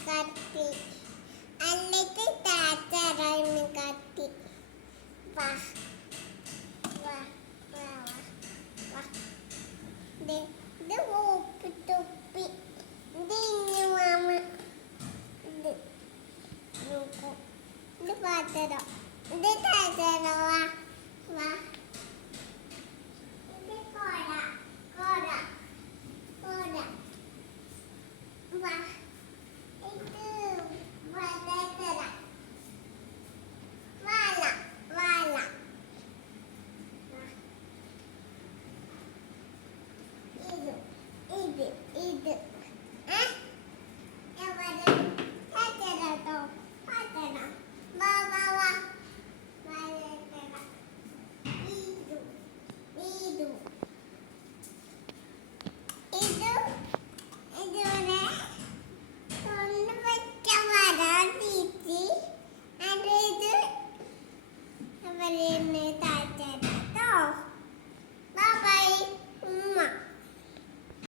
കത്തി എന്നിട്ട് താത്തറന്ന് കത്തി വാ വാ വാ വാ ഇത് ഓപ്പി തൊപ്പി ഇത് ഇനി മാമ ഇത് നോക്കൂ ഇത് പാത്തരം ഇത് താത്തറ വാ വാ ഇത് കോട കോട കോട വാ ഇത് വടതറ വാല വാല ഇത് ഇത് ഇത്